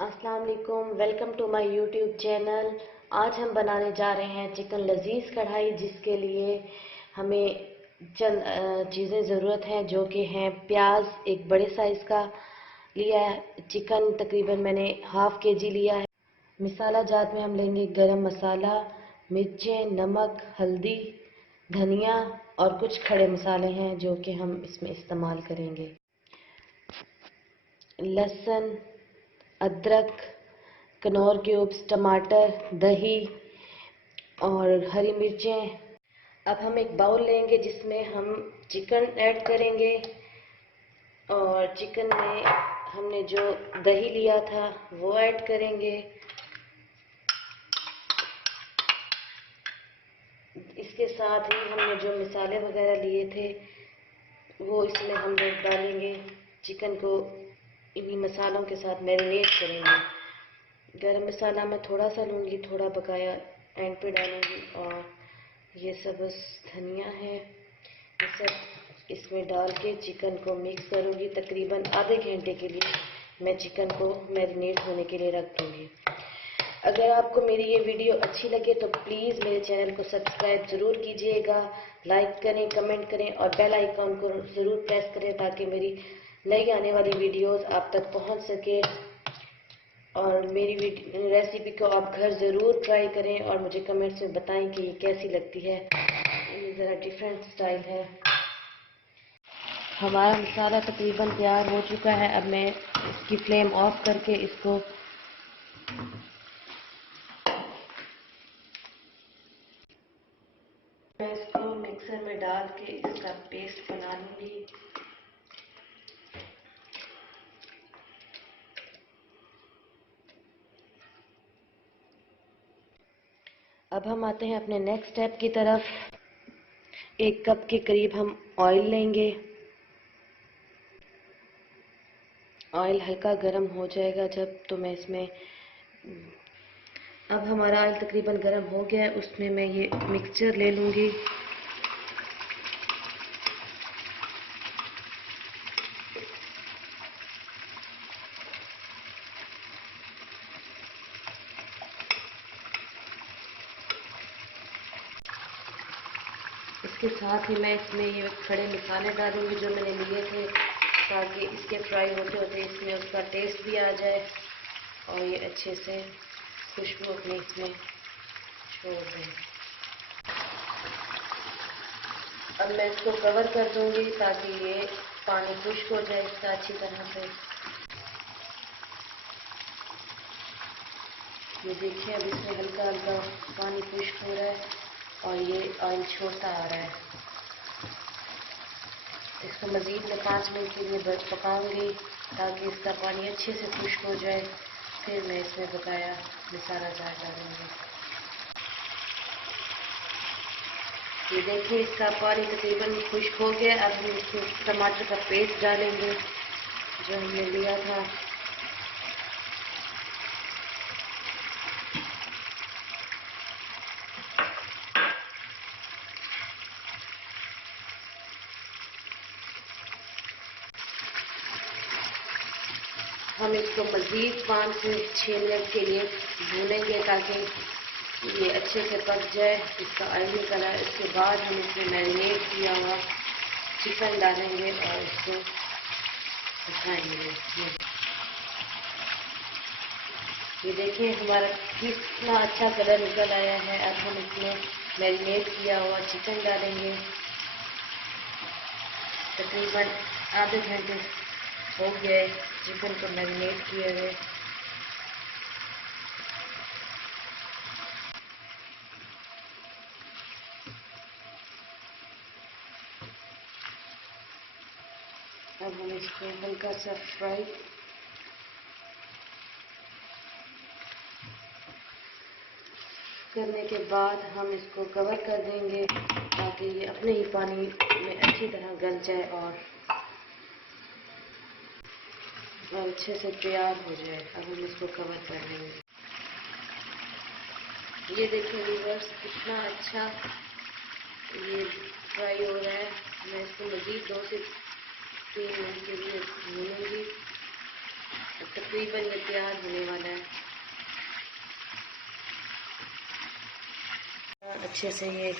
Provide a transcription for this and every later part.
अस्सलाम वालेकुम, welcome to my YouTube channel. आज हम बनाने जा रहे हैं चिकन लजीज कढ़ाई, जिसके लिए हमें चंद चीज़ें ज़रूरत हैं, जो कि हैं प्याज एक बड़े साइज़ का लिया है, चिकन तकरीबन मैंने हाफ़ केजी लिया है। मसाला जात में हम लेंगे गरम मसाला, मिर्चें, नमक, हल्दी, धनिया और कुछ खड़े मसाले हैं जो कि हम इसमें इस्तेमाल करेंगे। लहसुन, अदरक, कनौर क्यूब्स, टमाटर, दही और हरी मिर्चें। अब हम एक बाउल लेंगे जिसमें हम चिकन ऐड करेंगे और चिकन में हमने जो दही लिया था वो ऐड करेंगे। इसके साथ ही हमने जो मसाले वगैरह लिए थे वो इसमें हम लोग डालेंगे। चिकन को इन्हीं मसालों के साथ मैरिनेट करेंगे। गरम मसाला मैं थोड़ा सा लूँगी, थोड़ा बकाया एंड पे डालूँगी। और ये सब्ज़ धनिया है, ये सब इसमें डाल के चिकन को मिक्स करूँगी। तकरीबन आधे घंटे के लिए मैं चिकन को मैरिनेट होने के लिए रख दूँगी। अगर आपको मेरी ये वीडियो अच्छी लगे तो प्लीज़ मेरे चैनल को सब्सक्राइब ज़रूर कीजिएगा, लाइक करें, कमेंट करें और बेल आइकॉन को ज़रूर प्रेस करें ताकि मेरी नई आने वाली वीडियोस आप तक पहुंच सके। और मेरी रेसिपी को आप घर ज़रूर ट्राई करें और मुझे कमेंट्स में बताएं कि ये कैसी लगती है। ये ज़रा डिफरेंट स्टाइल है। हमारा मसाला तकरीबन तैयार हो चुका है। अब मैं इसकी फ्लेम ऑफ करके मैं इसको मिक्सर में डाल के इसका पेस्ट बना लूँगी। अब हम आते हैं अपने नेक्स्ट स्टेप की तरफ। 1 कप के करीब हम ऑयल लेंगे। ऑयल हल्का गर्म हो जाएगा जब, तो मैं इसमें, अब हमारा ऑयल तकरीबन गर्म हो गया है, उसमें मैं ये मिक्सचर ले लूँगी। इसके साथ ही मैं इसमें ये खड़े मसाले डालूँगी जो मैंने लिए थे, ताकि इसके फ्राई होते होते इसमें उसका टेस्ट भी आ जाए और ये अच्छे से खुशबू अपनी इसमें छोड़ दें। अब मैं इसको कवर कर दूँगी ताकि ये पानी खुश्क हो जाए इसका अच्छी तरह से। ये देखिए, अब इसमें हल्का हल्का पानी खुश्क हो रहा है और ये ऑयल छोड़ता आ रहा है। इसको मज़ीद मैं 5 मिनट के लिए बस पकाऊंगी ताकि इसका पानी अच्छे से खुश्क हो जाए। फिर मैं इसमें बकाया मसाला डालूंगी। ये देखिए, इसका पानी तकरीबन खुश्क हो गया। अब हम इसमें टमाटर का पेस्ट डालेंगे जो हमने लिया था। हम इसको मज़ीद 5 से 6 मिनट के लिए भूनेंगे ताकि ये अच्छे से पक जाए, इसका ऑयल निकल आए। इसके बाद हम इसमें मैरिनेट किया हुआ चिकन डालेंगे और इसको पकाएंगे। ये देखिए, हमारा कितना अच्छा कलर निकल आया है। अब हम इसमें मैरिनेट किया हुआ चिकन डालेंगे। तकरीबन आधे घंटे हो गए चिकन को मैरिनेट किए हुए। अब हम इसको हल्का सा फ्राई करने के बाद हम इसको कवर कर देंगे ताकि ये अपने ही पानी में अच्छी तरह गल जाए और अच्छे से तैयार हो जाए। अब हम इसको कवर कर देंगे। ये देखिए व्यूअर्स, कितना अच्छा ये फ्राई हो रहा है। मैं इसको मज़ीद 2 से 3 मिनट के लिए भूनूंगी। तकरीबन ये तैयार होने वाला है। अच्छे से ये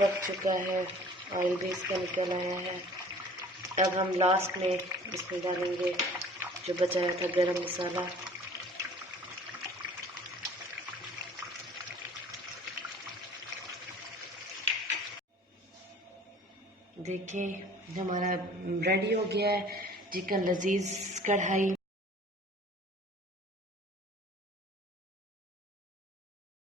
पक चुका है, ऑयल भी इसका निकल आया है। अब हम लास्ट में इसमें डालेंगे जो बचाया था गरम मसाला। देखें हमारा रेडी हो गया है चिकन लजीज कढ़ाई।